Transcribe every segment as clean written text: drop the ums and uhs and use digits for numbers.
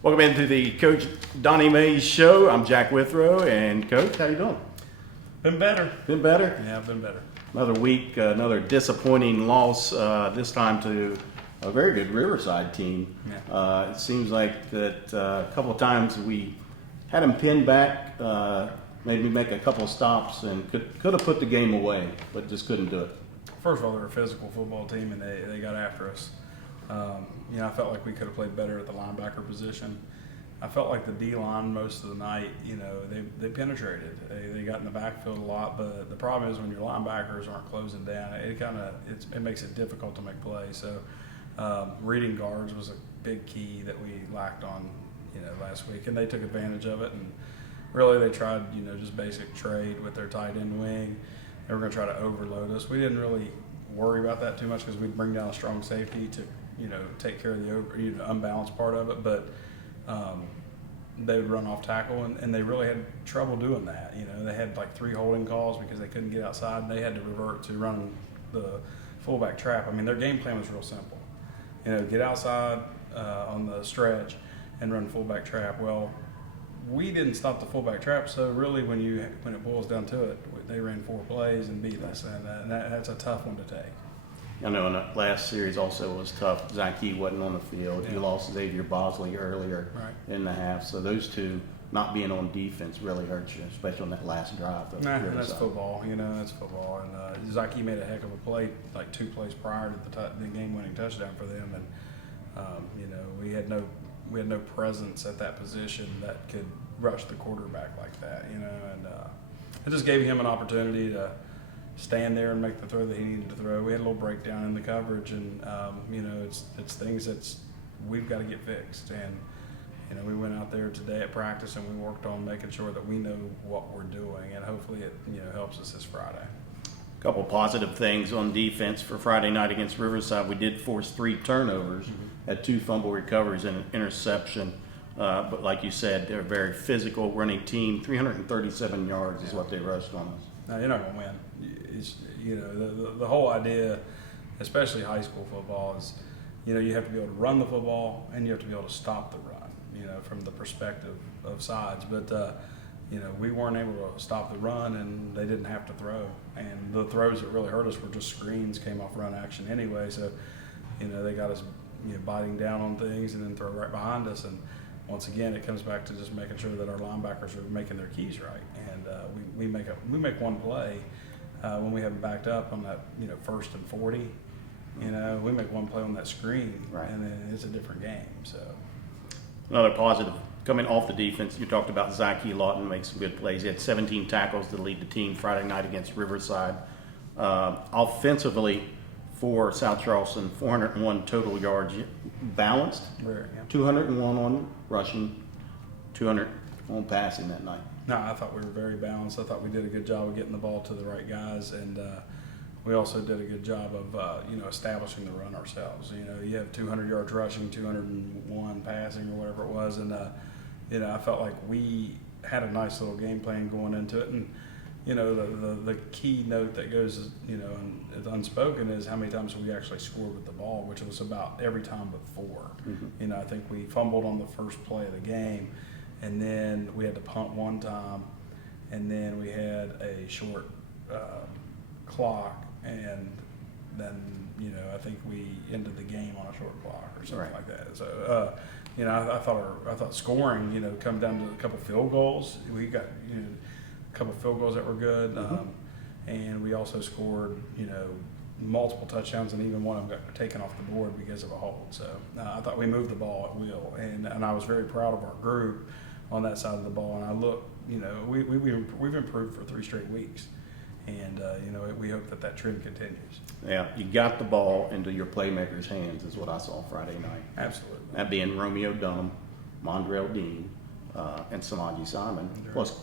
Welcome into the Coach Donnie Mays show. I'm Jack Withrow, and Coach, how you doing? Been better. Been better? Yeah, been better. Another week, another disappointing loss. This time to a very good Riverside team. Yeah. It seems like that a couple of times we had them pinned back, maybe make a couple of stops, and could have put the game away, but just couldn't do it. First of all, they're a physical football team, and they got after us. I felt like we could have played better at the linebacker position. I felt like the D-line most of the night, they penetrated. They got in the backfield a lot, but the problem is when your linebackers aren't closing down, it makes it difficult to make plays. So reading guards was a big key that we lacked on, last week, and they took advantage of it. And really, they tried, just basic trade with their tight end wing. They were going to try to overload us. We didn't really worry about that too much because we'd bring down a strong safety to, take care of the unbalanced part of it. But they would run off tackle, and they really had trouble doing that. They had like 3 holding calls because they couldn't get outside, and they had to revert to running the fullback trap. I mean, their game plan was real simple. Get outside on the stretch and run fullback trap. Well, we didn't stop the fullback trap, so really when it boils down to it, they ran 4 plays and beat us, and that's a tough one to take. I know in the last series also was tough. Zach Key wasn't on the field. Yeah. You lost Xavier Bosley earlier Right. in the half. So those two not being on defense really hurts you, especially on that last drive. That's football, that's football. And Zaki made a heck of a play, like 2 plays prior to the game-winning touchdown for them. And we had no presence at that position that could rush the quarterback like that. And it just gave him an opportunity to stand there and make the throw that he needed to throw. We had a little breakdown in the coverage, and it's things we've got to get fixed. And we went out there today at practice and we worked on making sure that we know what we're doing, and hopefully it helps us this Friday. A couple positive things on defense for Friday night against Riverside. We did force 3 turnovers, had 2 fumble recoveries and an interception. But like you said, they're a very physical running team. 337 yards is what they rushed on us. No, you're not going to win. The whole idea, especially high school football, is you have to be able to run the football and you have to be able to stop the run. From the perspective of sides, but we weren't able to stop the run, and they didn't have to throw. And the throws that really hurt us were just screens, came off run action anyway. So they got us biting down on things and then throw right behind us. And once again, it comes back to just making sure that our linebackers are making their keys right. And we make one play when we have them backed up on that 1st and 40. We make one play on that screen, right, and then it's a different game. So. Another positive coming off the defense, you talked about Zyke Lawton make some good plays. He had 17 tackles to lead the team Friday night against Riverside. Offensively for South Charleston, 401 total yards balanced, Rare, yeah. 201 on rushing, 200 on passing that night. No, I thought we were very balanced. I thought we did a good job of getting the ball to the right guys, and we also did a good job of establishing the run ourselves. You have 200 yards rushing, 201 passing, or whatever it was, and I felt like we had a nice little game plan going into it. And the key note that goes and it's unspoken is how many times we actually scored with the ball, which was about every time but 4. Mm-hmm. I think we fumbled on the first play of the game, and then we had to punt one time, and then we had a short clock, and then I think we ended the game on a short clock or something right. like that. So I thought scoring come down to a couple field goals. We got a couple field goals that were good, and we also scored multiple touchdowns, and even one of them got taken off the board because of a hold. So I thought we moved the ball at will, and I was very proud of our group on that side of the ball. And I look, we've improved for 3 straight weeks. And, we hope that trend continues. Yeah, you got the ball into your playmakers' hands is what I saw Friday night. Absolutely. That being Romeo Dunham, Mondrell Dean, and Samaji Simon, plus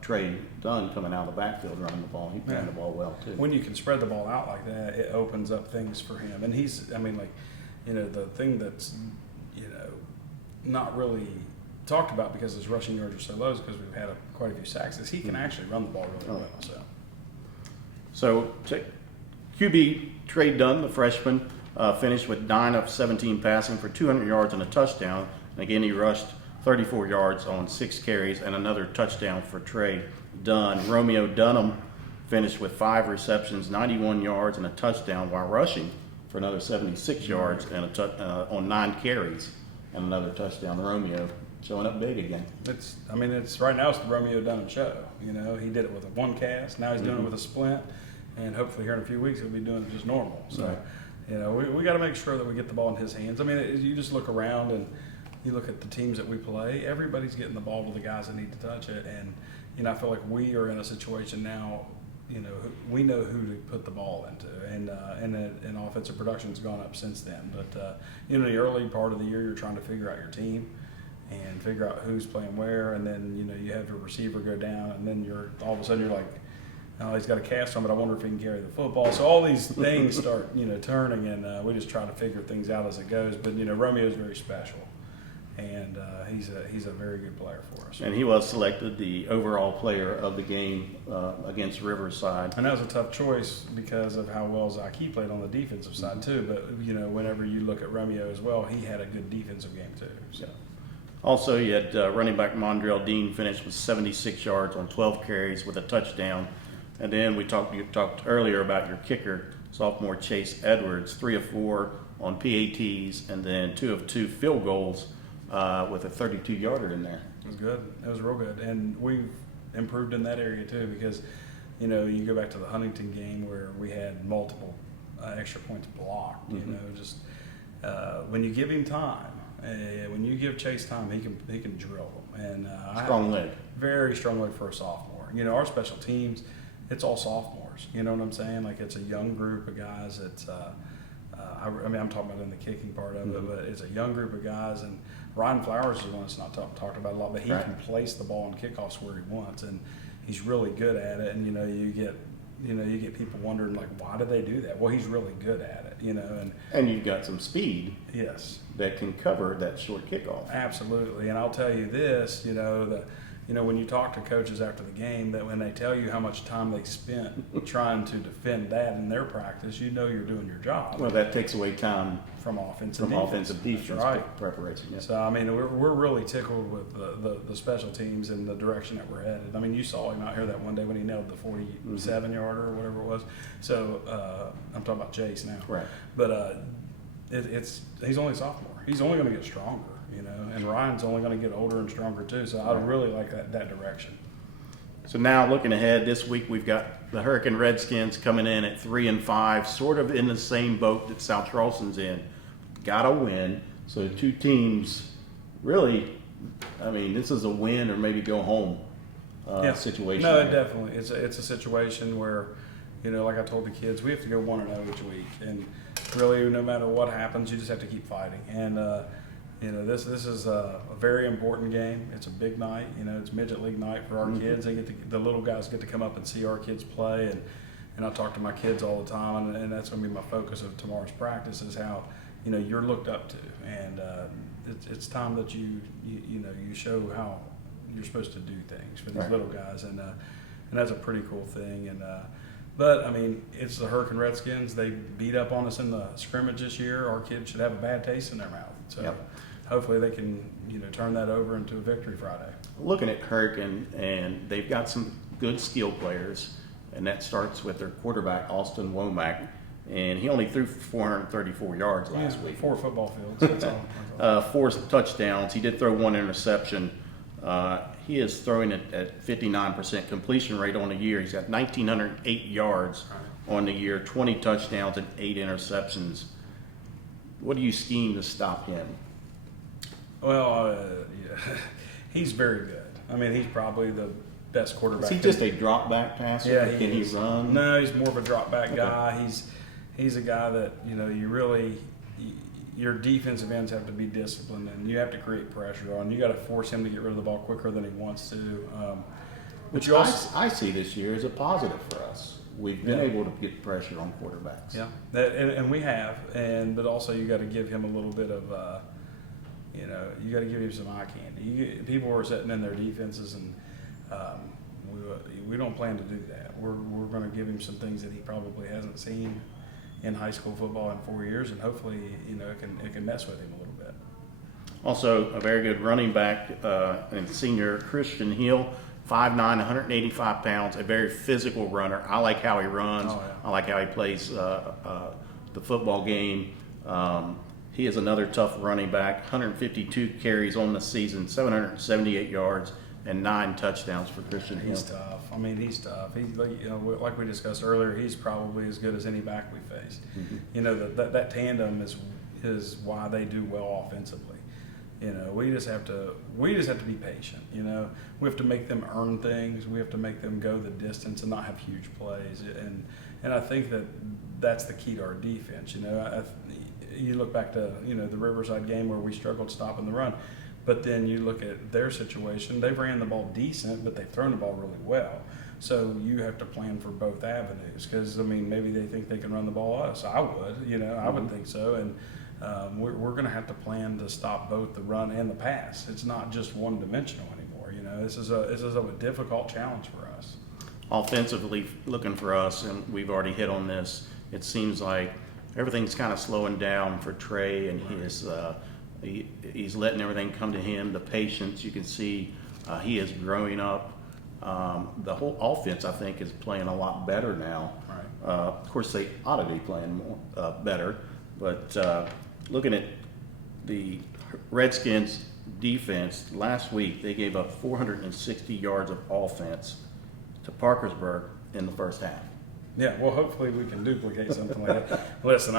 Trey Dunn coming out of the backfield running the ball. He ran the ball well, too. When you can spread the ball out like that, it opens up things for him. And he's, the thing that's, not really talked about because his rushing yards are so low is because we've had quite a few sacks, is he can actually run the ball really well. So QB Trey Dunn, the freshman, finished with 9 of 17 passing for 200 yards and a touchdown. And again, he rushed 34 yards on 6 carries and another touchdown for Trey Dunn. Romeo Dunham finished with 5 receptions, 91 yards, and a touchdown while rushing for another 76 yards and on 9 carries and another touchdown. Romeo showing up big again. It's right now it's the Romeo Dunham show. You know, he did it with a one cast. Now he's doing it with a splint, and hopefully here in a few weeks he'll be doing it just normal. So, Right. you know, we got to make sure that we get the ball in his hands. I mean, you just look around and you look at the teams that we play. Everybody's getting the ball to the guys that need to touch it, and you know, I feel like we are in a situation now. You know, we know who to put the ball into, and offensive production's gone up since then. But you know, the early part of the year, you're trying to figure out your team and figure out who's playing where, and then you know you have your receiver go down, and then you're all of a sudden you're like, oh, he's got a cast on, but I wonder if he can carry the football. So all these things start turning, and we just try to figure things out as it goes. But you know, Romeo's very special, and he's a very good player for us. And he was selected the overall player of the game against Riverside. And that was a tough choice because of how well Zaki played on the defensive side too. But you know, whenever you look at Romeo as well, he had a good defensive game too. So. Also, you had running back Mondrell Dean finished with 76 yards on 12 carries with a touchdown. And then you talked earlier about your kicker, sophomore Chase Edwards, 3 of 4 on PATs, and then 2 of 2 field goals with a 32-yarder in there. It was good. It was real good. And we've improved in that area too because, you know, you go back to the Huntington game where we had multiple extra points blocked. Mm-hmm. You know, just when you give him time, when you give Chase time, he can drill them. And Strong leg. Very strong leg for a sophomore. You know, our special teams, it's all sophomores. You know what I'm saying? Like it's a young group of guys. It's I mean, I'm talking about in the kicking part of it, but it's a young group of guys. And Ryan Flowers is one that's not talked about a lot, but he can place the ball in kickoffs where he wants, and he's really good at it. And you know, you get people wondering like, why do they do that? Well, he's really good at it. You know, and you've got some speed. Yes. That can cover that short kickoff. Absolutely. And I'll tell you this, when you talk to coaches after the game, that when they tell you how much time they spent trying to defend that in their practice, you know you're doing your job. Well, that takes away time from offensive defense. Right. Preparation. Yeah. So, I mean, we're really tickled with the special teams and the direction that we're headed. I mean, you saw him out here that one day when he nailed the 47-yarder or whatever it was. So, I'm talking about Chase now. Right. But he's only a sophomore. He's only going to get stronger, you know, and Ryan's only going to get older and stronger too. So I really like that direction. So now looking ahead, this week we've got the Hurricane Redskins coming in at 3-5, sort of in the same boat that South Charleston's in. Got to win. So 2 teams really, I mean, this is a win or maybe go home situation. No, definitely. It's a situation where, you know, like I told the kids, we have to go 1-0 each week, and really, no matter what happens, you just have to keep fighting. And you know, this is a very important game. It's a big night. You know, it's midget league night for our kids. The little guys get to come up and see our kids play, and I talk to my kids all the time, and that's going to be my focus of tomorrow's practice is how, you know, you're looked up to, and it's time that you show how you're supposed to do things for these little guys, and that's a pretty cool thing. And but I mean, it's the Hurricane Redskins. They beat up on us in the scrimmage this year. Our kids should have a bad taste in their mouth. So hopefully they can, you know, turn that over into a victory Friday. Looking at Hurricane, and they've got some good skill players, and that starts with their quarterback Austin Womack, and he only threw 434 yards last week. 4 football fields. That's all. 4 touchdowns. He did throw 1 interception. He is throwing it at 59% completion rate on the year. He's got 1,908 yards on the year, 20 touchdowns and 8 interceptions. What do you scheme to stop him? Well, he's very good. I mean, he's probably the best quarterback. Is he just a drop back passer? Yeah, Can he run? No, he's more of a drop back guy. He's a guy that, you know, your defensive ends have to be disciplined, and you have to create pressure on. You got to force him to get rid of the ball quicker than he wants to. Which I see this year as a positive for us. We've been able to get pressure on quarterbacks. Yeah, and we have, but also you got to give him a little bit of, you know, you got to give him some eye candy. People are sitting in their defenses, and we don't plan to do that. We're going to give him some things that he probably hasn't seen in high school football in 4 years, and hopefully, you know, it can mess with him a little bit. Also, a very good running back and senior Christian Hill, 5'9", 185 pounds, a very physical runner. I like how he runs. Oh, yeah. I like how he plays the football game. He is another tough running back, 152 carries on the season, 778 yards, and 9 touchdowns for Christian Hill. He's tough. I mean, he's tough. He's like we discussed earlier. He's probably as good as any back we faced. Mm-hmm. That tandem is why they do well offensively. We just have to be patient. We have to make them earn things. We have to make them go the distance and not have huge plays. And I think that's the key to our defense. You look back to the Riverside game where we struggled stopping the run. But then you look at their situation, they've ran the ball decent, but they've thrown the ball really well. So you have to plan for both avenues because, maybe they think they can run the ball us. I would, I would think so. And we're going to have to plan to stop both the run and the pass. It's not just one-dimensional anymore. This is a difficult challenge for us. Offensively, looking for us, and we've already hit on this, it seems like everything's kind of slowing down for Trey, and he's letting everything come to him. The patience, you can see he is growing up. The whole offense, I think, is playing a lot better now. Right. Of course, they ought to be playing more better, but looking at the Redskins defense, last week they gave up 460 yards of offense to Parkersburg in the first half. Yeah, well, hopefully we can duplicate something like that. Listen,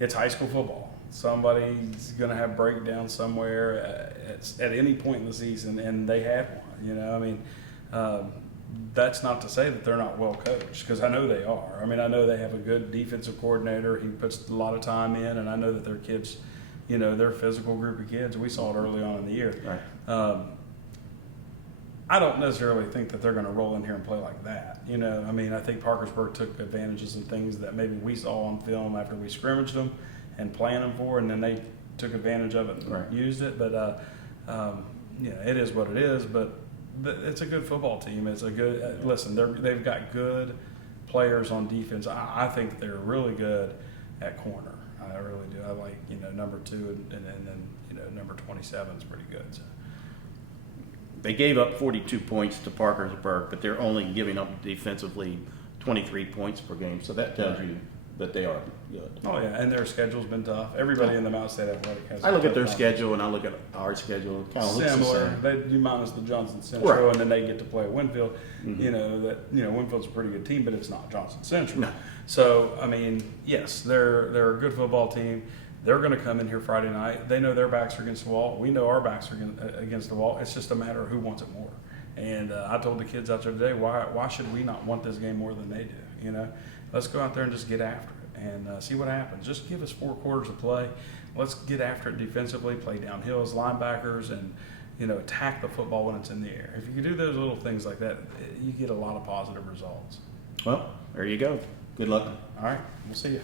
it's high school football. Somebody's going to have breakdown somewhere at any point in the season, and they had one. That's not to say that they're not well coached, because I know they are. I know they have a good defensive coordinator. He puts a lot of time in, and I know that their kids, they're a physical group of kids. We saw it early on in the year. Right. I don't necessarily think that they're going to roll in here and play like that. I think Parkersburg took advantages and things that maybe we saw on film after we scrimmaged them and planned them for, and then they took advantage of it and Right. used it. But it is what it is. But it's a good football team. It's a good listen. They've got good players on defense. I think they're really good at corner. I really do. I like number 2 and then number 27 is pretty good. So. They gave up 42 points to Parkersburg, but they're only giving up defensively 23 points per game. So that tells you that they are good. Oh yeah, and their schedule's been tough. Everybody in the Mount State Athletic has. I look at their tough schedule and I look at our schedule. It kind of looks similar. the same. They do minus the Johnson Central, Right. and then they get to play Winfield. Mm-hmm. Winfield's a pretty good team, but it's not Johnson Central. No. So yes, they're a good football team. They're going to come in here Friday night. They know their backs are against the wall. We know our backs are against the wall. It's just a matter of who wants it more. And I told the kids out there today, why should we not want this game more than they do? Let's go out there and just get after it and see what happens. Just give us 4 quarters of play. Let's get after it defensively, play downhill as linebackers, and attack the football when it's in the air. If you can do those little things like that, you get a lot of positive results. Well, there you go. Good luck. All right, we'll see you.